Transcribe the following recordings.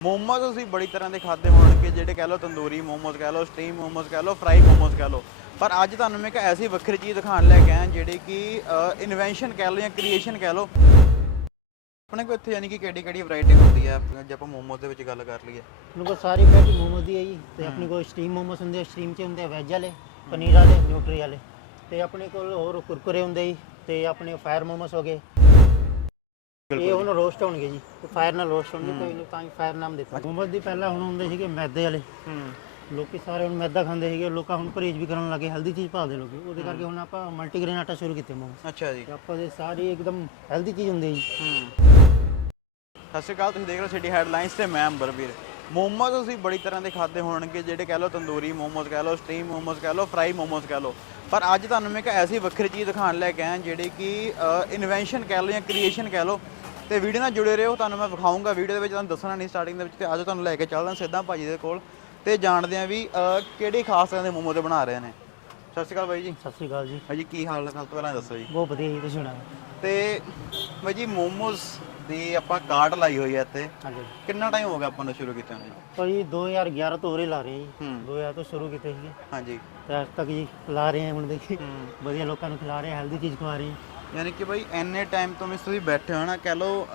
ਮੋਮੋਸ ਅਸੀਂ ਬੜੀ ਤਰ੍ਹਾਂ ਦੇ ਖਾਦੇ ਹੋਣਗੇ ਜਿਹੜੇ ਕਹਿ ਲਓ ਤੰਦੂਰੀ ਮੋਮੋਸ ਕਹਿ ਲਓ ਸਟੀਮ ਮੋਮੋਸ ਕਹਿ ਲਓ ਫਰਾਈ ਮੋਮੋਸ ਕਹਿ ਲਓ। ਪਰ ਅੱਜ ਤੁਹਾਨੂੰ ਮੈਂ ਇੱਕ ਐਸੀ ਵੱਖਰੀ ਚੀਜ਼ ਦਿਖਾਉਣ ਲੈ ਕੇ ਆਇਆ ਜਿਹੜੀ ਕਿ ਇਨਵੈਂਸ਼ਨ ਕਹਿ ਲਓ ਜਾਂ ਕ੍ਰੀਏਸ਼ਨ ਕਹਿ ਲਓ। ਆਪਣੇ ਕੋਲ ਇੱਥੇ ਯਾਨੀ ਕਿ ਕਿਹੜੀ ਕਿਹੜੀ ਵੈਰਾਈਟੀ ਹੁੰਦੀ ਹੈ ਜੇ ਆਪਾਂ ਮੋਮੋਸ ਦੇ ਵਿੱਚ ਗੱਲ ਕਰ ਲਈਏ। ਆਪਣੇ ਕੋਲ ਸਾਰੀ ਵੈਰਾਈਟੀ ਮੋਮੋਸ ਦੀ ਹੈ ਜੀ। ਤੇ ਆਪਣੇ ਕੋਲ ਸਟੀਮ ਮੋਮੋਸ ਹੁੰਦੇ ਆ ਸਟੀਮ ਚ ਹੁੰਦੇ ਆ ਵੈਜ ਵਾਲੇ ਪਨੀਰ ਵਾਲੇ ਨਿਊਟਰੀ ਵਾਲੇ। ਤੇ ਆਪਣੇ ਕੋਲ ਹੋਰ ਕੁਰਕੁਰੇ ਹੁੰਦੇ ਜੀ। ਤੇ ਆਪਣੇ ਫਾਇਰ ਮੋਮੋਸ ਹੋ ਗਏ। ਇਹ ਹੁਣ ਰੋਸਟ ਹੋਣਗੇ ਜੀ। ਫਾਇਰ ਨਾਲ ਰੋਸਟ ਹੋਣਗੇ ਕੋਈ ਨਹੀਂ ਤਾਂ ਫਾਇਰ ਨਾਮ ਦਿੱਤਾ। ਮੋਮੋਸ ਦੀ ਪਹਿਲਾਂ ਹੁਣ ਹੁੰਦੇ ਸੀਗੇ ਮੈਦੇ ਵਾਲੇ। ਲੋਕੀ ਸਾਰੇ ਹੁਣ ਮੈਦਾ ਖਾਂਦੇ ਸੀਗੇ ਲੋਕਾਂ ਹੁਣ ਪਰਹੇਜ਼ ਵੀ ਕਰਨ ਲੱਗੇ ਹੈਲਦੀ ਚੀਜ਼ ਭਾਲਦੇ ਲੋਕੀ। ਉਹਦੇ ਕਰਕੇ ਹੁਣ ਆਪਾਂ ਮਲਟੀਗ੍ਰੇਨ ਆਟਾ ਸ਼ੁਰੂ ਕੀਤੇ ਮੋਮੋਸ ਅੱਛਾ ਜੀ। ਆਪਾਂ ਦੇ ਸਾਰੀ ਇੱਕਦਮ ਹੈਲਦੀ ਚੀਜ਼ ਹੁੰਦੀ ਜੀ। ਹੂੰ। ਸਤਿ ਸ਼੍ਰੀ ਅਕਾਲ ਤੁਸੀਂ ਦੇਖ ਰਹੇ ਹੋ ਸਿਟੀ ਹੈਡਲਾਈਨਸ ਤੇ ਮੈਂ ਅੰਬਰਵੀਰ। ਮੋਮੋਸ ਅਸੀਂ ਬੜੀ ਤਰ੍ਹਾਂ ਦੇ ਖਾਦੇ ਹੋਣਗੇ ਜਿਹੜੇ ਕਹਿ ਲਓ ਤੰਦੂਰੀ ਮੋਮੋਸ ਕਹਿ ਲਓ ਸਟੀਮ ਮੋਮੋਸ ਕਹਿ ਲਓ ਫਰਾਈ ਮੋਮੋਸ ਕਹਿ ਲਓ। ਪਰ ਅੱਜ ਤੁਹਾਨੂੰ ਮੈਂ ਇੱਕ ਐਸੀ ਵੱਖਰੀ ਚੀਜ਼ ਦਿਖਾਉਣ ਲੈ ਕੇ ਆਇਆ ਜਿਹੜੀ ਕਿ ਇਨਵੈਂਸ਼ਨ ਕਹਿ ਲਓ ਜਾਂ ਕ੍ਰੀਏਸ਼ਨ ਕਹਿ ਲਓ ਤੇ ਵੀਡੀਓ ਨਾਲ ਜੁੜੇ ਰਹੋ ਤੁਹਾਨੂੰ ਮੈਂ ਵਿਖਾਊਂਗਾ ਵੀਡੀਓ ਦੇ ਵਿੱਚ ਤੁਹਾਨੂੰ ਦੱਸਣਾ ਨਹੀਂ ਸਟਾਰਟਿੰਗ ਦੇ ਵਿੱਚ ਤੇ ਅੱਜ ਤੁਹਾਨੂੰ ਲੈ ਕੇ ਚੱਲਦਾ ਸਿੱਧਾ ਭਾਜੀ ਦੇ ਕੋਲ। ਤੇ ਜਾਣਦੇ ਆ ਵੀ ਅਹ, ਕਿਹੜੀ ਖਾਸ ਤਰ੍ਹਾਂ ਦੇ ਮੋਮੋ ਤੇ ਬਣਾ ਰਹੇ ਨੇ। ਸਤਿ ਸ਼੍ਰੀ ਅਕਾਲ ਬਾਈ ਜੀ। ਸਤਿ ਸ਼੍ਰੀ ਅਕਾਲ ਜੀ। ਭਾਜੀ ਕੀ ਹਾਲ ਹੈ ਸਭ ਤੋਂ ਪਹਿਲਾਂ ਦੱਸੋ ਜੀ। ਬਹੁਤ ਵਧੀਆ ਜੀ ਤੁਸੀਂ ਸੁਣਾਓ? ਤੇ ਬਾਈ ਜੀ ਮੋਮੋਸ ਦੀ ਆਪਾਂ ਕਾਰਟ ਲਾਈ ਹੋਈ ਹੈ ਇੱਥੇ। ਹਾਂਜੀ। ਕਿੰਨਾ ਟਾਈਮ ਹੋ ਗਿਆ ਆਪਾਂ ਨੇ ਸ਼ੁਰੂ ਕੀਤਾ ਨੇ? ਭਾਜੀ 2011 ਤੋਂ ਹੋਰੇ ਲਾ ਰਹੇ ਹਾਂ ਜੀ। ਹੂੰ। 2000 ਤੋਂ ਸ਼ੁਰੂ ਕੀਤੇ ਸੀਗੇ। ਹਾਂਜੀ। ਤੇ ਅੱਜ ਤੱਕ ਜੀ ਖਿਲਾ ਰਹੇ ਹਾਂ ਹੁਣ ਦੇਖੀ। ਹੂੰ। ਵਧੀਆ ਲੋਕਾਂ ਨੂੰ ਖਿਲਾ ਰਹੇ ਹਾਂ ਹੈਲਦੀ ਚੀਜ਼ ਖਵਾ ਰਹੇ ਹਾਂ। ਯਾਨੀ ਕਿ ਬਾਈ ਐਨੇ ਟਾਈਮ ਤੋਂ ਮਿਸ ਤੁਸੀਂ ਬੈਠੇ ਹੋ ਨਾ ਕਹਿ ਲਓ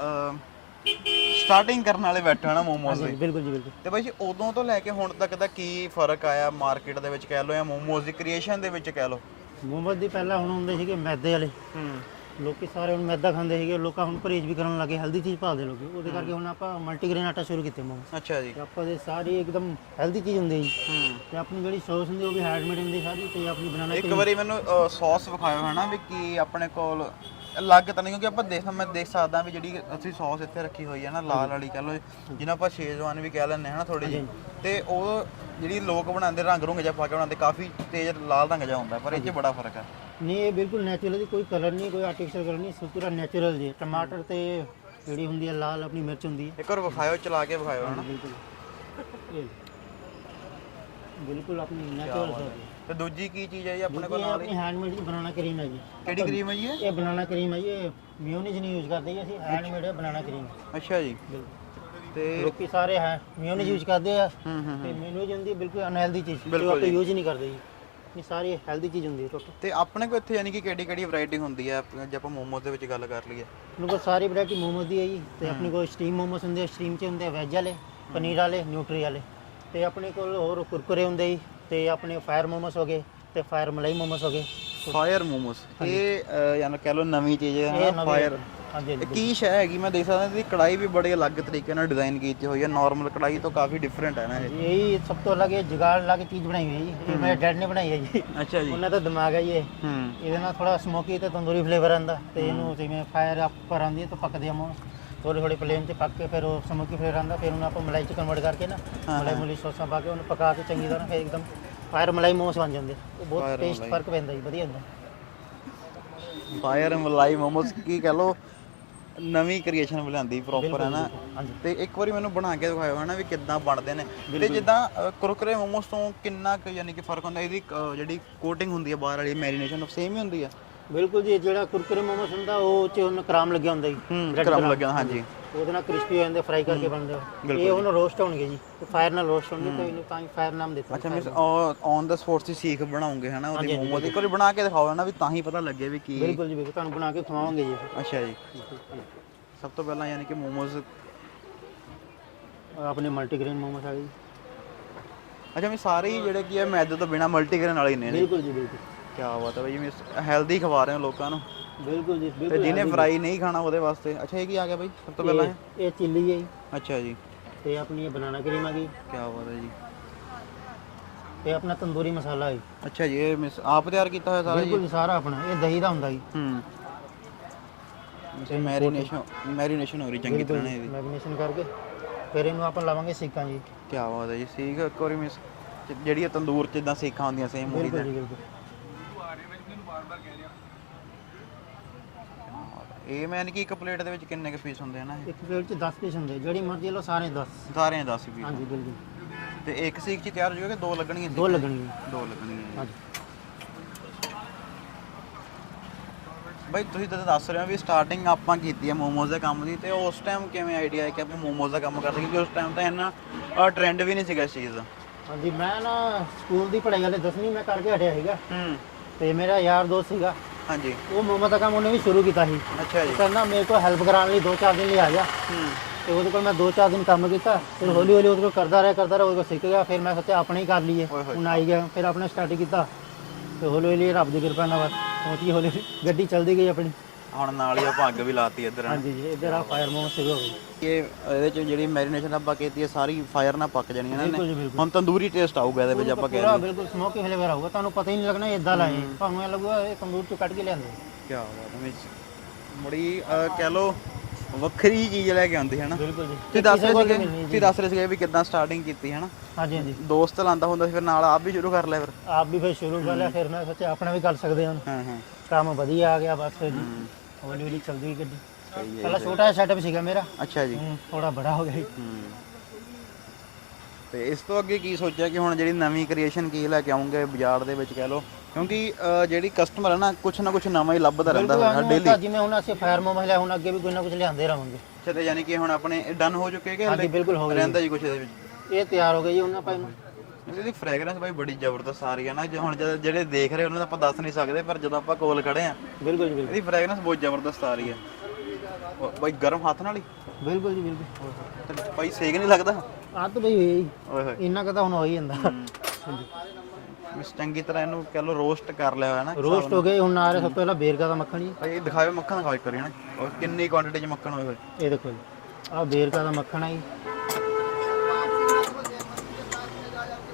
ਸਟਾਰਟਿੰਗ ਕਰਨ ਵਾਲੇ ਬੈਠੇ ਹੋ ਨਾ ਮੋਮੋਸ ਹਾਂਜੀ ਦੇ ਬਿਲਕੁਲ ਜੀ ਬਿਲਕੁਲ। ਤੇ ਬਾਈ ਜੀ ਉਦੋਂ ਤੋਂ ਲੈ ਕੇ ਹੁਣ ਤੱਕ ਦਾ ਕੀ ਫ਼ਰਕ ਆਇਆ ਮਾਰਕੀਟ ਦੇ ਵਿੱਚ ਕਹਿ ਲਓ ਜਾਂ ਮੋਮੋਸ ਦੀ ਕ੍ਰੀਏਸ਼ਨ ਦੇ ਵਿੱਚ ਕਹਿ ਲਓ? ਮੁਹੰਮਦ ਦੀ ਪਹਿਲਾਂ ਹੁਣ ਹੁੰਦੇ ਸੀਗੇ ਮੈਦੇ ਵਾਲੇ। ਹੂੰ। ਲੋਕੀ ਸਾਰੇ ਹੁਣ ਮੈਦਾ ਖਾਂਦੇ ਸੀਗੇ ਲੋਕਾਂ ਹੁਣ ਪਰਹੇਜ਼ ਵੀ ਕਰਨ ਲੱਗੇ ਹੈਲਦੀ ਚੀਜ਼ ਭਾਲਦੇ ਲੋਕੀ। ਉਹਦੇ ਕਰਕੇ ਹੁਣ ਆਪਾਂ ਮਲਟੀਗ੍ਰੇਨ ਆਟਾ ਸ਼ੁਰੂ ਕੀਤੇ ਮੋਮੋਸ ਅੱਛਾ ਜੀ। ਤੇ ਆਪਾਂ ਦੇ ਸਾਰੀ ਇੱਕਦਮ ਹੈਲਦੀ ਚੀਜ਼ ਹੁੰਦੀ ਹੈ ਜੀ। ਹੂੰ। ਤੇ ਆਪਣੀ ਜਿਹੜੀ ਸੌਸ ਹੁੰਦੀ ਉਹ ਵੀ ਹੈਂਡਮੇਡ ਹੁੰਦੀ ਸਾਰੀ ਤੇ ਆਪਣੀ ਬਣਾਣਾ ਇੱਕ ਵਾਰੀ ਮੈਨੂੰ ਸੌਸ ਵਿਖਾਇਓ ਹਨਾ ਵੀ ਕੀ ਆਪਣੇ ਕੋਲ ਅਲੱਗ ਤਾਂ ਨਹੀਂ ਕਿਉਂਕਿ ਆਪਾਂ ਦੇਖ ਮੈਂ ਦੇਖ ਸਕਦਾ ਵੀ ਜਿਹੜੀ ਅਸੀਂ ਸੌਸ ਇੱਥੇ ਰੱਖੀ ਹੋਈ ਹੈ ਨਾ ਲਾਲ ਵਾਲੀ ਕਹ ਲਓ ਜਿਹਨੂੰ ਆਪਾਂ ਸ਼ੇਜ਼ਵਾਨ ਵੀ ਕਹਿ ਲੈਂਦੇ ਹਾਂ ਨਾ ਥੋੜੀ ਜਿਹੀ। ਤੇ ਉਹ ਜਿਹੜੀ ਲੋਕ ਬਣਾਉਂਦੇ ਰੰਗ ਰੁੰਗ ਜਿਹਾ ਪਾ ਕੇ ਬਣਾਉਂਦੇ ਕਾਫੀ ਤੇਜ਼ ਲਾਲ ਰੰਗ ਜਿਹਾ ਹੁੰਦਾ ਪਰ ਇਹ 'ਚ ਬੜਾ ਫ਼ਰਕ ਹੈ। ਨਹੀਂ ਇਹ ਬਿਲਕੁਲ ਨੈਚੁਰਲ ਜੀ ਕੋਈ ਕਲਰ ਨਹੀਂ ਕੋਈ ਆਰਟੀਫੀਸ਼ੀਅਲ ਕਲਰ ਨਹੀਂ ਸਭ ਪੂਰਾ ਨੈਚੁਰਲ ਜੀ। ਟਮਾਟਰ ਤੇ ਜਿਹੜੀ ਹੁੰਦੀ ਹੈ ਲਾਲ ਆਪਣੀ ਮਿਰਚ ਹੁੰਦੀ ਹੈ। ਇੱਕ ਵਾਰ ਵਿਖਾਇਓ ਚਲਾ ਕੇ ਵਿਖਾਇਓ ਹਨਾ? ਬਿਲਕੁਲ। ਇਹ ਬਿਲਕੁਲ ਆਪਣੀ ਨੈਚੁਰਲ ਹੈ। ਤੇ ਦੂਜੀ ਕੀ ਚੀਜ਼ ਹੈ ਜੀ ਆਪਣੇ ਇਹ ਕੋਲ ਨਾਲ ਆਪਣੀ ਹੈਂਡਮੇਡ ਬਨਾਨਾ ਕਰੀਮ ਹੈ ਜੀ। ਕਿਹੜੀ ਕਰੀਮ ਹੈ ਜੀ ਇਹ? ਇਹ ਬਨਾਨਾ ਕਰੀਮ ਹੈ ਜੀ ਇਹ ਮਿਓਨੀਜ਼ ਨਹੀਂ ਯੂਜ਼ ਕਰਦੇ ਜੀ ਅਸੀਂ ਹੈਂਡਮੇਡ ਹੈ ਬਨਾਨਾ ਕਰੀਮ ਅੱਛਾ ਜੀ। ਬਿਲਕੁਲ। ਤੇ ਲੋਕੀ ਸਾਰੇ ਹੈ ਮਿਓਨੀਜ਼ ਯੂਜ਼ ਕਰਦੇ ਆ। ਹੂੰ ਹੂੰ ਤੇ ਮਿਓਨੀਜ਼ ਹੁੰਦੀ ਹੈ ਬਿਲਕੁਲ ਅਨਹੈਲਦੀ ਚੀਜ਼ ਜੋ ਬਿਲਕੁਲ ਆਪਾਂ ਜੀ। ਯੂਜ਼ ਨਹੀਂ ਕਰਦੇ ਜੀ। ਇਹ ਸਾਰੀ ਹੈਲਦੀ ਚੀਜ਼ ਹੁੰਦੀ ਹੈ ਟੋਟਲ ਤੇ ਆਪਣੇ ਕੋਲ ਇੱਥੇ ਯਾਨੀ ਕਿ ਕਿਹੜੀ ਕਿਹੜੀ ਵੈਰਾਈਟੀ ਹੁੰਦੀ ਹੈ? ਜੇ ਆਪਾਂ ਮੋਮੋਸ ਦੇ ਵਿੱਚ ਗੱਲ ਕਰ ਲਈਏ। ਆਪਣੇ ਕੋਲ ਸਾਰੀ ਵੈਰਾਈਟੀ ਮੋਮੋਸ ਦੀ ਹੈ ਜੀ। ਤੇ ਆਪਣੇ ਕੋਲ ਸਟੀਮ ਮੋਮੋਸ ਹੁੰਦੇ ਆ ਸਟੀਮ ਚ ਹੁੰਦੇ ਆ ਵੈਜ ਵਾਲੇ ਪਨੀਰ ਵਾਲੇ ਨਿਊਟਰੀ ਵਾਲੇ। ਤੇ ਆਪਣੇ ਕੋਲ ਹੋਰ ਕੁਰਕੁਰੇ ਹੁੰਦੇ ਜੀ। ਤੇ ਆਪਣੇ ਫਾਇਰ ਮੋਮੋਸ ਹੋ ਗਏ ਤੇ ਫਾਇਰ ਮਲਾਈ ਮੋਮੋਸ ਹੋ ਗਏ। ਫਾਇਰ ਮੋਮੋਸ ਇਹ ਅਹ, ਯਾਨੀ ਕਹਿ ਲਓ ਨਵੀਂ ਚੀਜ਼ ਹੈ ਇਹ ਨਾ ਨਵੇਂ ਫਾਇਰ ਇਹ ਕੀ ਸ਼ੈ ਹੈਗੀ? ਮੈਂ ਦੇਖ ਸਕਦਾ ਇਹਦੀ ਕੜਾਈ ਵੀ ਬੜੇ ਅਲੱਗ ਤਰੀਕੇ ਨਾਲ ਡਿਜ਼ਾਈਨ ਕੀਤੀ ਹੋਈ ਹੈ। ਨਾਰਮਲ ਕੜਾਈ ਤੋਂ ਕਾਫੀ ਡਿਫਰੈਂਟ ਹੈ ਨਾ ਇਹ। ਇਹ ਸਭ ਤੋਂ ਅਲੱਗ ਇਹ ਜੁਗਾੜ ਲਾ ਕੇ ਚੀਜ਼ ਬਣਾਈ ਹੋਈ ਹੈ ਇਹ ਮੇਰੇ ਡੈਡ ਨੇ ਬਣਾਈ ਹੈ ਜੀ। ਅੱਛਾ ਜੀ। ਉਹਨਾਂ ਦਾ ਦਿਮਾਗ ਹੈ ਇਹ। ਇਹਦੇ ਨਾਲ ਥੋੜਾ ਸਮੋਕੀ ਤੇ ਤੰਦੂਰੀ ਫਲੇਵਰ ਆਂਦਾ ਤੇ ਇਹਨੂੰ ਜਿਵੇਂ ਫਾਇਰ ਅਪ ਪਰ ਆਂਦੀ ਤਾਂ ਪੱਕਦੇ ਆ ਥੋੜੇ ਥੋੜੇ ਪਲੇਨ ਤੇ ਪੱਕ ਕੇ ਫਿਰ ਉਹ ਸਮੋਕੀ ਫਲੇਵਰ ਆਂਦਾ ਫਿਰ ਉਹਨੂੰ ਆਪਾਂ ਮਲਾਈ ਚ ਕਨਵਰਟ ਕਰਕੇ ਨਾ ਮਲਾਈ ਮਲੀ ਸੌਸਾਂ ਪਾ ਕੇ ਉਹਨੂੰ ਪਕਾ ਕੇ ਚੰਗੀ ਤਰ੍ਹਾਂ ਫਿਰ ਇੱਕਦਮ ਫਾਇਰ ਮਲਾਈ ਮੋਮੋਸ ਬਣ ਜਾਂਦੇ। ਉਹ ਬਹੁਤ ਟੇਸਟ ਫ਼ਰਕ ਪੈਂਦਾ ਜੀ ਵਧੀਆ ਹੁੰਦਾ। ਫਾਇਰ ਮਲਾਈ ਮੋਮੋਸ ਕੀ ਕਹ ਲੋ ਨਵੀਂ ਕ੍ਰੀਏਸ਼ਨ ਲਿਆਂਦੀ ਪ੍ਰੋਪਰ ਹੈ ਨਾ ਤੇ ਇੱਕ ਵਾਰੀ ਮੈਨੂੰ ਬਣਾ ਕੇ ਦਿਖਾਇਓ ਹਨਾ ਵੀ ਕਿੱਦਾਂ ਬਣਦੇ ਨੇ। ਤੇ ਜਿੱਦਾਂ ਕੁਰਕਰੇ ਮੋਮੋਸ ਤੋਂ ਕਿੰਨਾ ਕੁ ਯਾਨੀ ਕਿ ਫ਼ਰਕ ਹੁੰਦਾ? ਇਹਦੀ ਜਿਹੜੀ ਕੋਟਿੰਗ ਹੁੰਦੀ ਹੈ ਬਾਹਰ ਵਾਲੀ ਮੈਰੀਨੇਸ਼ਨ ਸੇਮ ਹੀ ਹੁੰਦੀ ਹੈ ਬਿਲਕੁਲ ਜੀ ਜਿਹੜਾ ਕੁਰਕਰੇ ਮੋਮੋਸ ਹੁੰਦਾ ਉਹ 'ਚ ਉਹਨੂੰ ਕਰਾਮ ਲੱਗਿਆ ਹੁੰਦਾ ਜੀ ਹੂੰ ਕ੍ਰਮ। ਲੱਗਿਆ ਹਾਂਜੀ। ਉਹਦੇ ਨਾਲ ਕ੍ਰਿਸਪੀ ਹੋ ਜਾਂਦੇ ਫਰਾਈ ਕਰਕੇ ਬਣਦੇ ਆ। ਇਹ ਹੁਣ ਰੋਸਟ ਹੋਣਗੇ ਜੀ। ਫਾਇਰ ਨਾਲ ਰੋਸਟ ਹੋਣਗੇ ਤੇ ਇਹਨੂੰ ਤਾਂ ਹੀ ਫਾਇਰ ਨਾਮ ਦਿੱਤਾ ਅੱਛਾ ਮਿਸ ਔਨ ਦਾ ਸਪੋਰਟ ਦੀ ਸੀਖ ਬਣਾਉਂਗੇ ਹਨਾ ਉਹਦੀ ਮੋਮੋ ਦੀ। ਇੱਕ ਵਾਰੀ ਬਣਾ ਕੇ ਦਿਖਾਓ ਨਾ ਵੀ ਤਾਂ ਹੀ ਪਤਾ ਲੱਗੇ ਵੀ ਕੀ ਬਿਲਕੁਲ ਜੀ ਬਿਲਕੁਲ ਤੁਹਾਨੂੰ ਬਣਾ ਕੇ ਖਵਾਵਾਂਗੇ ਜੀ। ਅੱਛਾ ਜੀ। ਸਭ ਤੋਂ ਪਹਿਲਾਂ ਯਾਨੀ ਕਿ ਮੋਮੋਸ ਆਪਣੇ ਮਲਟੀਗ੍ਰੇਨ ਮੋਮੋਸ ਆ ਗਏ ਅੱਛਾ ਮੈਂ ਸਾਰੇ ਹੀ ਜਿਹੜੇ ਕੀ ਹੈ ਮੈਦੇ ਤੋਂ ਬਿਨਾ ਮਲਟੀਗ੍ਰੇਨ ਵਾਲੇ ਹੀ ਨੇ ਬਿਲਕੁਲ ਜੀ ਬਿਲਕੁਲ। ਕੀ ਬਾਤ ਹੈ ਬਈ ਮਿਸ ਹੈਲਦੀ ਖਵਾ ਰਹੇ ਹੋ ਲੋਕਾਂ ਨੂੰ। ਬਿਲਕੁਲ ਜੀ ਤੇ ਬਿਲਕੁਲ ਜਿਹਨੇ ਫਰਾਈ ਨਹੀਂ ਖਾਣਾ ਉਹਦੇ ਵਾਸਤੇ। ਅੱਛਾ ਇਹ ਕੀ ਆ ਗਿਆ ਬਈ? ਸਭ ਤੋਂ ਪਹਿਲਾਂ ਇਹ? ਇਹ ਚਿੱਲੀ ਹੈ ਜੀ। ਅੱਛਾ ਜੀ। ਤੇ ਆਪਣੀ ਇਹ ਬਨਾਨਾ ਕਰੀਮ ਆ ਗਈ ਕੀ ਬਾਤ ਹੈ ਜੀ। ਤੇ ਆਪਣਾ ਤੰਦੂਰੀ ਮਸਾਲਾ ਹੈ ਅੱਛਾ ਜੀ ਇਹ ਮਿਸ ਆਪ ਤਿਆਰ ਕੀਤਾ ਹੋਇਆ ਸਾਰਾ ਜੀ? ਬਿਲਕੁਲ ਜੀ ਸਾਰਾ ਆਪਣਾ। ਇਹ ਦਹੀਂ ਦਾ ਹੁੰਦਾ ਜੀ। ਹੂੰ। ਤੇ ਮੈਰੀਨੇਸ਼ਨ ਮੈਰੀਨੇਸ਼ਨ ਹੋ ਰਹੀ ਚੰਗੀ ਤਰ੍ਹਾਂ ਨੇ ਇਹਦੀ। ਮੈਗਨੇਸ਼ਨ ਕਰਕੇ ਫਿਰ ਇਹਨੂੰ ਆਪਾਂ ਲਾਵਾਂਗੇ ਸਿੱਕਾਂ ਜੀ। ਕੀ ਬਾਤ ਹੈ ਜੀ ਸੀਖ ਇੱਕ ਵਾਰੀ ਮਿਸ ਜਿਹੜੀ ਇਹ ਤੰਦੂਰ 'ਚ ਜਿੱਦਾਂ ਸੀਖਾਂ ਹੁੰਦੀਆਂ ਸੇਮ ਉਹੀ ਬਿਲਕੁਲ ਜੀ ਬਿਲਕੁਲ। ਇਹ ਮੈਂ ਕਿ ਇੱਕ ਪਲੇਟ ਦੇ ਵਿੱਚ ਕਿੰਨੇ ਕੁ ਪੀਸ ਹੁੰਦੇ ਆ ਨਾ ਇਹ? ਇੱਕ ਪਲੇਟ 'ਚ 10 ਪੀਸ ਹੁੰਦੇ ਜਿਹੜੀ ਮਰਜ਼ੀ ਲਓ ਸਾਰੇ 10 ਸਾਰੇ 10 ਪੀਸ ਹਾਂਜੀ ਬਿਲਕੁਲ। ਤੇ ਇੱਕ ਸੀਖ 'ਚ ਤਿਆਰ ਹੋ ਜਾਊਗਾ ਕਿ ਦੋ ਲੱਗਣਗੀਆਂ ਦੋ ਲੱਗਣਗੇ ਦੋ ਲੱਗਣਗੀਆਂ। ਹਾਂਜੀ। ਬਾਈ ਤੁਸੀਂ ਤਾਂ ਦੱਸ ਰਹੇ ਹੋ ਵੀ ਸਟਾਰਟਿੰਗ ਆਪਾਂ ਕੀਤੀ ਹੈ ਮੋਮੋਜ਼ ਦੇ ਕੰਮ ਦੀ ਤੇ ਉਸ ਟਾਈਮ ਕਿਵੇਂ ਆਈਡੀਆ ਆਇਆ ਕਿ ਆਪਾਂ ਮੋਮੋਜ਼ ਦਾ ਕੰਮ ਕਰਦੇ? ਕਿਉਂਕਿ ਉਸ ਟਾਈਮ ਤਾਂ ਇੰਨਾ ਟ੍ਰੈਂਡ ਵੀ ਨਹੀਂ ਸੀਗਾ ਇਸ ਚੀਜ਼ ਦਾ। ਹਾਂਜੀ ਮੈਂ ਨਾ ਸਕੂਲ ਦੀ ਪੜ੍ਹਾਈ ਵਾਲੇ 10ਵੀਂ ਮੈਂ ਕਰਕੇ ਹਟਿਆ ਸੀਗਾ। ਹੂੰ। ਤੇ ਮੇਰਾ ਯਾਰ ਦੋਸਤ ਸੀਗਾ ਹਾਂਜੀ। ਉਹ ਮੋਮੋ ਦਾ ਕੰਮ ਉਹਨੇ ਵੀ ਸ਼ੁਰੂ ਕੀਤਾ ਸੀ। ਅੱਛਾ ਜੀ। ਕਹਿੰਦਾ ਮੇਰੇ ਕੋਲ ਹੈਲਪ ਕਰਾਉਣ ਲਈ 2-4 ਦਿਨ ਲਈ ਆ ਜਾ। ਹੂੰ। ਤੇ ਉਹਦੇ ਕੋਲ ਮੈਂ 2-4 ਦਿਨ ਕੰਮ ਕੀਤਾ। ਫਿਰ ਹੌਲੀ ਹੌਲੀ ਉਹਦੇ ਕੋਲ ਕਰਦਾ ਰਿਹਾ ਕਰਦਾ ਰਿਹਾ ਉਹਦੇ ਕੋਲ ਸਿੱਖ ਗਿਆ। ਫਿਰ ਮੈਂ ਸੋਚਿਆ ਆਪਣੇ ਹੀ ਕਰ ਲਈਏ। ਹੁਣ ਆਈ ਗਿਆ ਫਿਰ ਆਪਣਾ ਸਟਾਰਟ ਕੀਤਾ। ਤੇ ਹੌਲੀ ਹੌਲੀ ਰੱਬ ਦੀ ਕਿਰਪਾ ਨਾਲ ਹੌਲੀ ਹੌਲੀ। ਗੱਡੀ ਚੱਲਦੀ ਗਈ ਆਪਣੀ। ਹੁਣ ਨਾਲ ਹੀ ਆਪਾਂ ਅੱਗ ਵੀ ਲਾਤੀ ਇੱਧਰ। ਹਾਂਜੀ ਜੀ ਇੱਧਰ ਆ ਫਾਇਰ ਮੋਮੋ ਸ਼ੁਰੂ ਹੋ ਗਈ। ਇਹ ਇਹਦੇ ਚ ਜਿਹੜੀ ਮੈਰੀਨੇਸ਼ਨ ਆਪਾਂ ਕੀਤੀ ਹੈ ਸਾਰੀ ਫਾਇਰ ਨਾਲ ਪੱਕ ਜਾਣੀ ਇਹਨਾਂ। ਬਿਲਕੁਲ ਨੇ ਬਿਲਕੁਲ। ਹੁਣ ਤੰਦੂਰੀ ਟੇਸਟ ਆਊਗਾ ਇਹਦੇ ਵਿੱਚ ਆਪਾਂ ਕਹਿ ਪੂਰਾ ਬਿਲਕੁਲ ਸਮੋਕੀ ਫਲੇਵਰ ਆਊਗਾ ਤੁਹਾਨੂੰ ਪਤਾ ਹੀ ਨਹੀਂ ਲੱਗਣਾ ਇਹ ਇਦਾਂ ਲਾਏ। ਤੁਹਾਨੂੰ ਇਹ ਲੱਗੂਗਾ ਇਹ ਤੰਦੂਰ ਚੋਂ ਕੱਢ ਕੇ ਲਿਆਂਦੇ। ਕੀ ਬਾਤ ਹੈ ਵਿੱਚ ਅਹ, ਕਹਿ ਲੋ ਵੱਖਰੀ ਚੀਜ਼ ਲੈ ਕੇ ਆਉਂਦੀ ਹੈ ਨਾ। ਬਿਲਕੁਲ ਜੀ। ਤੁਸੀਂ ਦੱਸ ਰਹੇ ਸੀਗੇ ਤੁਸੀਂ ਦੱਸ ਰਹੇ ਸੀਗੇ ਵੀ ਕਿੱਦਾਂ ਸਟਾਰਟਿੰਗ ਕੀਤੀ ਹੈ ਨਾ। ਹਾਂਜੀ ਹਾਂਜੀ। ਦੋਸਤ ਲਾਂਦਾ ਹੁੰਦਾ ਸੀ ਫਿਰ ਨਾਲ ਆਪ ਵੀ ਸ਼ੁਰੂ ਕਰ ਲਿਆ ਫਿਰ। ਆਪ ਵੀ ਫਿਰ ਸ਼ੁਰੂ ਕਰ ਲਿਆ ਫਿਰ ਮੈਂ ਸੋਚਿਆ ਆਪਣਾ ਵੀ ਕਰ ਸਕਦੇ ਹਾਂ। ਹਾਂ ਹਾਂ। ਕੰਮ ਵਧੀਆ ਆ ਗਿਆ ਬਸ ਫਿਰ ਜੀ। ਹੌਲੀ ਹੌਲੀ ਚੱਲਦੀ ਗੱਡੀ। ਸਹੀ ਹੈ ਪਹਿਲਾਂ ਛੋਟਾ ਜਿਹਾ ਸੈਟਅਪ ਸੀਗਾ ਮੇਰਾ। ਅੱਛਾ ਜੀ। ਥੋੜਾ ਬੜਾ ਹੋ ਗਿਆ ਜੀ। ਹੂੰ। ਤੇ ਇਸ ਤੋਂ ਅੱਗੇ ਕੀ ਸੋਚਿਆ ਕਿ ਹੁਣ ਜਿਹੜੀ ਨਵੀਂ ਕ੍ਰੀਏਸ਼ਨ ਕੀ ਲੈ ਕੇ ਆਉਂਗੇ ਬਾਜ਼ਾਰ ਦੇ ਵਿੱਚ ਕਹਿ ਲੋ ਕਿਉਂਕਿ ਜਿਹੜੀ ਕਸਟਮਰ ਹੈ ਨਾ ਕੁਛ ਨਾ ਕੁਛ ਨਵਾਂ ਹੀ ਲੱਭਦਾ ਰਹਿੰਦਾ ਹੈ ਡੇਲੀ ਜਿਵੇਂ ਹੁਣ ਅਸੀਂ ਫਾਇਰ ਮੋਮੋ ਲਿਆ ਹੁਣ ਅੱਗੇ ਵੀ ਕੋਈ ਨਾ ਕੁਝ ਲਿਆਂਦੇ ਰਹਾਂਗੇ। ਤੇ ਯਾਨੀ ਕਿ ਹੁਣ ਆਪਣੇ ਡਨ ਹੋ ਚੁੱਕੇ ਕਿ ਹਾਂਜੀ ਹਲੇ ਬਿਲਕੁਲ ਹੋ ਗਿਆ ਰਹਿੰਦਾ ਜੀ ਕੁਛ ਇਹਦੇ ਵਿੱਚ? ਇਹ ਤਿਆਰ ਹੋ ਗਈ ਜੀ ਉਹਨਾਂ ਭਾਈ ਨੂੰ ਇਹਦੀ ਫ੍ਰੈਗਰੈਂਸ ਬਾਈ ਬੜੀ ਜ਼ਬਰਦਸਤ ਆ ਰਹੀ ਹੈ ਨਾ ਜੇ ਹੁਣ ਜਦ ਜਿਹੜੇ ਦੇਖ ਰਹੇ ਉਹਨਾਂ ਦਾ ਆਪਾਂ ਦੱਸ ਨਹੀਂ ਸਕਦੇ ਪਰ ਜਦੋਂ ਆਪਾਂ ਕੋਲ ਖੜੇ ਆ ਬਿਲਕੁਲ ਜੀ ਬਿਲਕੁਲ। ਇਹਦੀ ਫ੍ਰੈਗਰੈਂਸ ਬਹੁਤ ਜ਼ਬਰਦਸਤ ਆ ਰਹੀ ਹੈ। ਉਹ ਬਾਈ ਗਰਮ ਹੱਥ ਨਾਲ ਹੀ? ਬਿਲਕੁਲ ਜੀ ਬਿਲਕੁਲ। ਤੇ ਬਾਈ ਸੇਕ ਨਹੀਂ ਲੱਗਦਾ? ਆ ਤਾਂ ਬਈ ਹੋਈ ਜੀ ਓਏ ਹੋਏ। ਇੰਨਾ ਕੁ ਤਾਂ ਹੁਣ ਹੋ ਹੀ। ਜਾਂਦਾ ਇਸ ਚੰਗੀ ਤਰ੍ਹਾਂ ਇਹਨੂੰ ਕਹ ਲੋ ਰੋਸਟ ਕਰ ਲਿਆ ਹੋਇਆ ਨਾ ਰੋਸਟ ਹੋ ਗਏ ਹੁਣ ਆ ਰਿਹਾ ਸਭ ਤੋਂ ਪਹਿਲਾਂ ਬੇਰਕਾ ਦਾ ਮੱਖਣ ਜੀ? ਭਾਈ ਦਿਖਾਓ ਮੱਖਣ ਦਿਖਾਓ ਇੱਕ ਵਾਰੀ ਨਾ ਔਰ ਕਿੰਨੀ ਕੁਆਂਟੀਟੀ ਚ ਮੱਖਣ ਹੋਏ ਹੋਏ? ਇਹ ਦੇਖੋ ਜੀ। ਆ ਬੇਰਕਾ ਦਾ ਮੱਖਣ ਆ ਜੀ।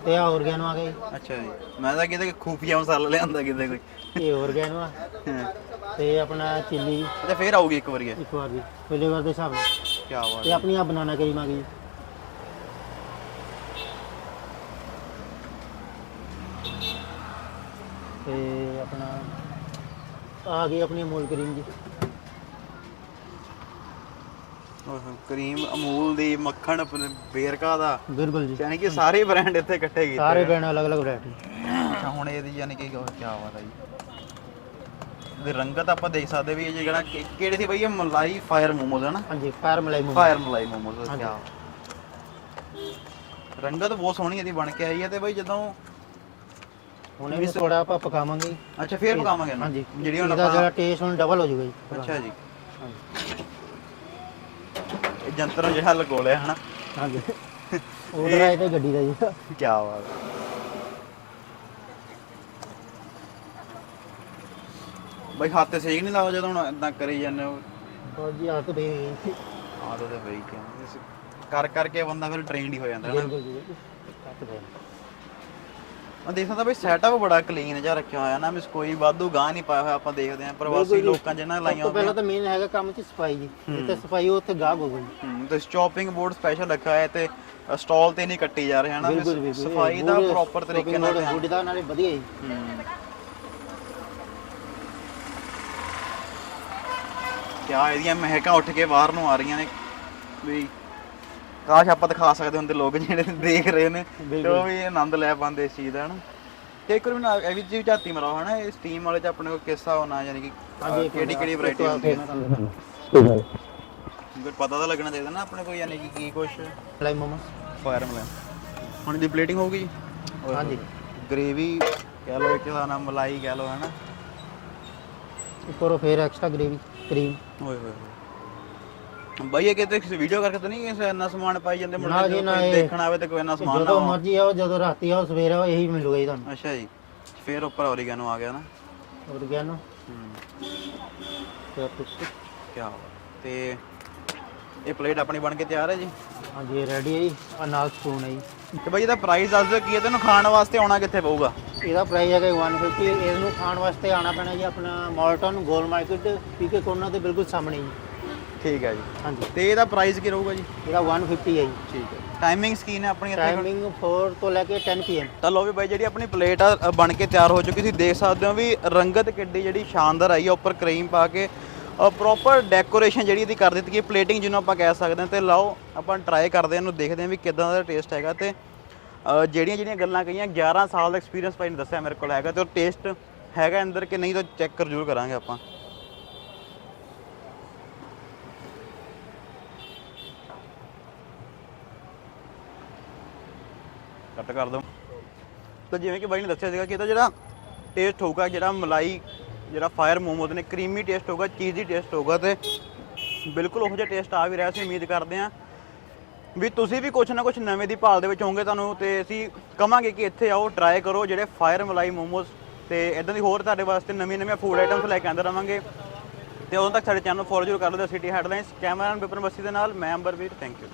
ਤੇ ਆ ਔਰਗੈਨੋ ਆ ਗਿਆ ਜੀ। ਅੱਛਾ ਜੀ। ਮੈਂ ਤਾਂ ਕਿਤੇ ਖੂਫੀਆ ਮਸਾਲਾ ਲਿਆਂਦਾ ਕਿਤੇ ਕੋਈ। ਇਹ ਔਰਗੈਨੋ ਆ। ਹਾਂ। ਤੇ ਆਪਣਾ ਚਿੱਲੀ। ਅੱਛਾ ਫੇਰ ਆਊਗੀ ਇੱਕ ਵਾਰੀ ਇਹ? ਇੱਕ ਵਾਰ ਜੀ ਫਲੇਵਰ ਦੇ ਹਿਸਾਬ ਨਾਲ। ਕੀ ਬਾਤ ਤੇ ਆਪਣੀ ਆ ਬਨਾਨਾ ਕਰੀਮ ਆ ਗਈ। ਤੇ ਆਪਣਾ ਆ ਗਈ ਆਪਣੀ ਅਮੂਲ ਕਰੀਮ ਜੀ। ਓਏ ਹੋਏ ਕਰੀਮ ਅਮੂਲ ਦੀ ਮੱਖਣ ਆਪਣੇ ਬੇਰਕਾ ਦਾ। ਬਿਲਕੁਲ ਜੀ। ਯਾਨੀ ਕਿ ਸਾਰੇ ਬ੍ਰਾਂਡ ਇੱਥੇ ਇਕੱਠੇ ਕੀਤੇ ਸਾਰੇ ਬ੍ਰਾਂਡ ਅਲੱਗ-ਅਲੱਗ ਵੈਰਾਈਟੀ ਅੱਛਾ ਹੁਣ ਇਹਦੀ ਯਾਨੀ ਕਿ ਕੀ ਬਾਤ ਹੈ ਜੀ। ਇਹਦੀ ਰੰਗਤ ਆਪਾਂ ਦੇਖ ਸਕਦੇ ਵੀ ਇਹ ਜਿਹੜਾ ਕਿ- ਕਿਹੜੇ ਸੀ ਬਈ ਇਹ ਮਲਾਈ ਫਾਇਰ ਮੋਮੋਜ਼ ਹੈ ਨਾ ਹਾਂਜੀ ਫਾਇਰ ਮਲਾਈ ਮੋਮੋ ਫਾਇਰ ਮਲਾਈ ਮੋਮੋਜ਼ ਕਿਆ ਰੰਗਤ ਬਹੁਤ ਸੋਹਣੀ ਇਹਦੀ ਬਣ ਕੇ ਆਈ ਹੈ ਤੇ ਬਈ ਜਦੋਂ ਹੁਣ ਇਹ ਥੋੜਾ ਆਪਾਂ ਪਕਾਵਾਂਗੇ। ਅੱਛਾ ਫੇਰ ਪਕਾਵਾਂਗੇ ਨਾ ਹਾਂਜੀ। ਜਿਹੜੀ ਹੁਣ ਇਹਦਾ ਆਪਾਂ ਜਿਹੜਾ ਟੇਸਟ ਹੁਣ ਡਬਲ ਹੋ ਜਾਊਗਾ ਜੀ। ਅੱਛਾ ਜੀ। ਹਾਂਜੀ। ਇਹ ਜੰਤਰ ਨੂੰ ਜਿਹੜਾ ਲਗੋ ਲਿਆ ਹਨਾ? ਹਾਂਜੀ। ਇਹ ਤੇ ਗੱਡੀ ਦਾ ਜੀ ਕੀ ਬਾਤ ਹੈ। ਬਈ ਹੱਥ ਤੇ ਸੇਕ ਨਹੀਂ ਲੱਗਦਾ ਜਦੋਂ ਹੁਣ ਇਦਾਂ ਕਰੀ ਜਾਂਦੇ ਹੋ। ਹੋਰ ਜੀ ਆ ਤਾਂ ਬਈ ਆਦਤ ਹੈ ਬਈ ਕਿਉਂ ਕਰ ਕਰਕੇ ਬੰਦਾ ਫਿਰ ਟ੍ਰੇਨਡ ਹੀ ਹੋ ਜਾਂਦਾ ਹੈ ਨਾ। ਬਿਲਕੁਲ ਜੀ ਕੱਟ ਦੇ। ਮੈਂ ਦੇਖ ਸਕਦਾ ਬਈ ਸੈਟਅਪ ਬੜਾ ਕਲੀਨ ਜਿਹਾ ਰੱਖਿਆ ਹੋਇਆ ਨਾ ਮਿਸ ਕੋਈ ਵਾਧੂ ਗਾਹ ਨਹੀਂ ਪਾਇਆ ਹੋਇਆ ਆਪਾਂ ਦੇਖਦੇ ਆਂ ਪ੍ਰਵਾਸੀ ਲੋਕਾਂ ਜਿਹਨਾਂ ਸਭ ਲਾਈਆਂ ਤੋਂ ਪਹਿਲਾਂ ਤਾਂ ਮੇਨ ਹੈਗਾ ਕੰਮ ਚ ਸਫ਼ਾਈ ਜੀ। ਜਿੱਥੇ ਸਫ਼ਾਈ ਹੋ ਉੱਥੇ ਹੋਊਗਾ ਜੀ। ਹੂੰ ਤੇ ਚੌਪਿੰਗ ਬੋਰਡ ਸਪੈਸ਼ਲ ਰੱਖਿਆ ਹੋਇਆ ਤੇ ਸਟਾਲ ਤੇ ਨਹੀਂ ਕੱਟੀ ਜਾ ਰਹੇ ਹਨਾ ਬਿਲਕੁਲ ਬਿਲਕੁਲ। ਸਫ਼ਾਈ ਦਾ ਪ੍ਰੋਪਰ ਤਰੀਕੇ ਨਾਲ ਗੁੱਡ ਦਾ ਨਾਲੇ ਵਧੀਆ ਜੀ। ਹੂੰ। ਕਿਆ ਇਹਦੀਆਂ ਮਹਿਕਾਂ ਉੱਠ ਕੇ ਬਾਹਰ ਨੂੰ ਆ ਰਹੀਆਂ ਨੇ। ਵੀ ਕਾਸ਼ ਆਪਾਂ ਦਿਖਾ ਸਕਦੇ ਹੁੰਦੇ ਲੋਕ ਜਿਹੜੇ ਦੇਖ ਰਹੇ ਨੇ ਤੇ ਉਹ ਵੀ ਆਨੰਦ ਲੈ ਪਾਉਂਦੇ ਇਸ ਚੀਜ਼ ਦਾ ਹਨਾ। ਤੇ ਇੱਕ ਵਾਰ ਮੈਨੂੰ ਇਹ ਵੀ ਜੀ ਝਾਤੀ ਮਰਾਓ ਹਨਾ ਇਹ ਸਟੀਮ ਵਾਲੇ ਚ ਆਪਣੇ ਕੋਲ ਕਿੱਸਾ ਹੋਣਾ ਯਾਨੀ ਕਿ ਕਿਹੜੀ ਕਿਹੜੀ ਵੈਰਾਈਟੀ ਹੁੰਦੀ ਹੈ? ਕੋਈ ਪਤਾ ਤਾਂ ਲੱਗਣਾ ਚਾਹੀਦਾ ਨਾ ਆਪਣੇ ਕੋਲ ਯਾਨੀ ਕਿ ਕੀ ਕੁਛ। ਮਲਾਈ ਮੋਮੋ ਫਾਇਰ ਮਲੇ ਹੁਣ ਦੀ ਪਲੇਟਿੰਗ ਹੋਊਗੀ ਜੀ? ਹਾਂਜੀ। ਗ੍ਰੇਵੀ ਕਹਿ ਲਓ ਇੱਕ ਦਾ ਨਾਮ ਮਲਾਈ ਕਹਿ ਲਓ ਹਨਾ। ਉੱਪਰੋਂ ਫੇਰ ਐਕਸਟਰਾ ਗ੍ਰੇਵੀ ਕਰੀਮ ਓਏ ਹੋਏ ਹੋਏ। ਬਾਈ ਇਹ ਕਿਤੇ ਵੀਡੀਓ ਕਰਕੇ ਤਾਂ ਨਹੀਂ ਕਿਸੇ ਇੰਨਾ ਸਮਾਨ ਪਾਈ ਜਾਂਦੇ ਨਾ ਮੁੰਡੇ ਜੀ, ਜਦੋਂ ਨਾ ਕੋਈ ਇਹ- ਦੇਖਣ ਆਵੇ ਤੇ ਕੋਈ ਇੰਨਾ ਸਮਾਨ ਨਾ ਜਦੋਂ ਹੋਵੇ। ਮਰਜ਼ੀ ਆਓ ਜਦੋਂ ਰਾਤੀ ਆਓ ਸਵੇਰੇ ਆਓ ਇਹੀ ਮਿਲੂਗਾ ਜੀ ਤੁਹਾਨੂੰ। ਅੱਛਾ ਜੀ। ਫੇਰ ਉੱਪਰ ਔਰੀਗੈਨੋ ਆ ਗਿਆ ਨਾ? ਔਰਗੈਨੋ ਹੂੰ। ਤੇ ਟੁੱਟ ਕੀ ਤੇ ਇਹ ਪਲੇਟ ਆਪਣੀ ਬਣ ਕੇ ਤਿਆਰ ਹੈ ਜੀ? ਹਾਂਜੀ ਰੈਡੀ ਹੈ ਜੀ। ਆ ਨਾਲ ਸਪੂਨ ਹੈ ਜੀ। ਤੇ ਬਾਈ ਇਹਦਾ ਪ੍ਰਾਈਸ ਦੱਸ ਦਿਓ ਕੀ ਹੈ ਤੈਨੂੰ ਖਾਣ ਵਾਸਤੇ ਆਉਣਾ ਕਿੱਥੇ ਪਊਗਾ? ਇਹਦਾ ਪ੍ਰਾਈਸ ਹੈਗਾ 150 ਇਹਨੂੰ ਖਾਣ ਵਾਸਤੇ ਆਣਾ ਪੈਣਾ ਜੀ ਆਪਣਾ ਮਾਲਟਨ ਗੋਲ ਮਾਰਕੀਟ ਪੀਕੇ ਕੋਰਨਰ ਦੇ ਬਿਲਕੁਲ ਸਾਹਮਣੇ ਜੀ। ਠੀਕ ਹੈ ਜੀ। ਹਾਂਜੀ। ਤੇ ਇਹਦਾ ਪ੍ਰਾਈਸ ਕੀ ਰਹੂਗਾ ਜੀ? ਇਹਦਾ 150 ਹੈ ਜੀ। ਠੀਕ ਹੈ। ਟਾਈਮਿੰਗਸ ਕੀ ਨੇ ਆਪਣੀ ਇੱਥੇ? ਟਾਈਮਿੰਗ 4 ਤੋਂ ਲੈ ਕੇ 10 ਪੀਐਮ ਤਾਂ ਲੋ ਵੀ ਬਾਈ ਜਿਹੜੀ ਆਪਣੀ ਪਲੇਟ ਆ ਅ, ਬਣ ਕੇ ਤਿਆਰ ਹੋ ਚੁੱਕੀ ਤੁਸੀਂ ਦੇਖ ਸਕਦੇ ਹੋ ਵੀ ਰੰਗਤ ਕਿੱਡੀ ਜਿਹੜੀ ਸ਼ਾਨਦਾਰ ਆਈ ਆ ਉੱਪਰ ਕਰੀਮ ਪਾ ਕੇ ਪ੍ਰੋਪਰ ਡੈਕੋਰੇਸ਼ਨ ਜਿਹੜੀ ਇਹਦੀ ਕਰ ਦਿੱਤੀ ਗਈ ਪਲੇਟਿੰਗ ਜਿਹਨੂੰ ਆਪਾਂ ਕਹਿ ਸਕਦੇ ਹਾਂ। ਤੇ ਲਓ, ਆਪਾਂ ਟਰਾਈ ਕਰਦੇ ਹਾਂ, ਇਹਨੂੰ ਦੇਖਦੇ ਹਾਂ ਵੀ ਕਿਦਾਂ ਦਾ ਟੇਸਟ ਹੈਗਾ। ਤੇ ਜਿਹੜੀਆਂ ਜਿਹੜੀਆਂ ਗੱਲਾਂ ਕਹੀਆਂ 11 ਸਾਲ ਦਾ ਐਕਸਪੀਰੀਅੰਸ ਭਾਈ ਨੇ ਦੱਸਿਆ ਮੇਰੇ ਕੋਲ ਹੈਗਾ, ਤੇ ਉਹ ਟੇਸਟ ਹੈਗਾ ਅੰਦਰ ਕਿ ਨਹੀਂ, ਤਾਂ ਚੈੱਕ ਕਰ ਜ਼ਰੂਰ ਕਰਾਂਗੇ ਆਪਾਂ। ਕੱਟ ਕਰ ਦੋ ਤਾਂ ਜਿਵੇਂ ਕਿ ਭਾਈ ਨੇ ਦੱਸਿਆ ਸੀਗਾ ਕਿ ਇਹਦਾ ਜਿਹੜਾ ਟੇਸਟ ਹੋਊਗਾ, ਜਿਹੜਾ ਮਲਾਈ ਜਿਹੜਾ ਫਾਇਰ ਮੋਮੋਜ਼ ਨੇ, ਕਰੀਮੀ ਟੇਸਟ ਹੋਊਗਾ, ਚੀਜ਼ੀ ਟੇਸਟ ਹੋਊਗਾ ਤੇ ਬਿਲਕੁਲ ਉਹੋ ਜਿਹਾ ਟੇਸਟ ਆ ਵੀ ਰਿਹਾ ਸੀ, ਉਮੀਦ ਕਰਦੇ ਹਾਂ ਵੀ ਤੁਸੀਂ ਵੀ ਕੁਛ ਨਾ ਕੁਛ ਨਵੇਂ ਦੀ ਭਾਲ ਦੇ ਵਿੱਚ ਹੋਵੋਗੇ ਤੁਹਾਨੂੰ ਤੇ ਅਸੀਂ ਕਵਾਂਗੇ ਕਿ ਇੱਥੇ ਆਓ ਟਰਾਈ ਕਰੋ ਜਿਹੜੇ ਫਾਇਰ ਮਲਾਈ ਮੋਮੋਜ਼ ਤੇ ਇਦਾਂ ਦੀ ਹੋਰ ਤੁਹਾਡੇ ਵਾਸਤੇ ਨਵੀਂ ਨਵੀਆਂ ਫੂਡ ਆਈਟਮਸ ਲੈ ਕੇ ਆਉਂਦੇ ਰਵਾਂਗੇ। ਤੇ ਉਦੋਂ ਤੱਕ ਸਾਡੇ ਚੈਨਲ ਫੋਲੋ ਜ਼ਰੂਰ ਕਰ ਲਓ the city headlines cameraman Vipan Bassi ਦੇ ਨਾਲ, ਮੈਂ ਅੰਬਰਵੀਰ ਥੈਂਕ ਯੂ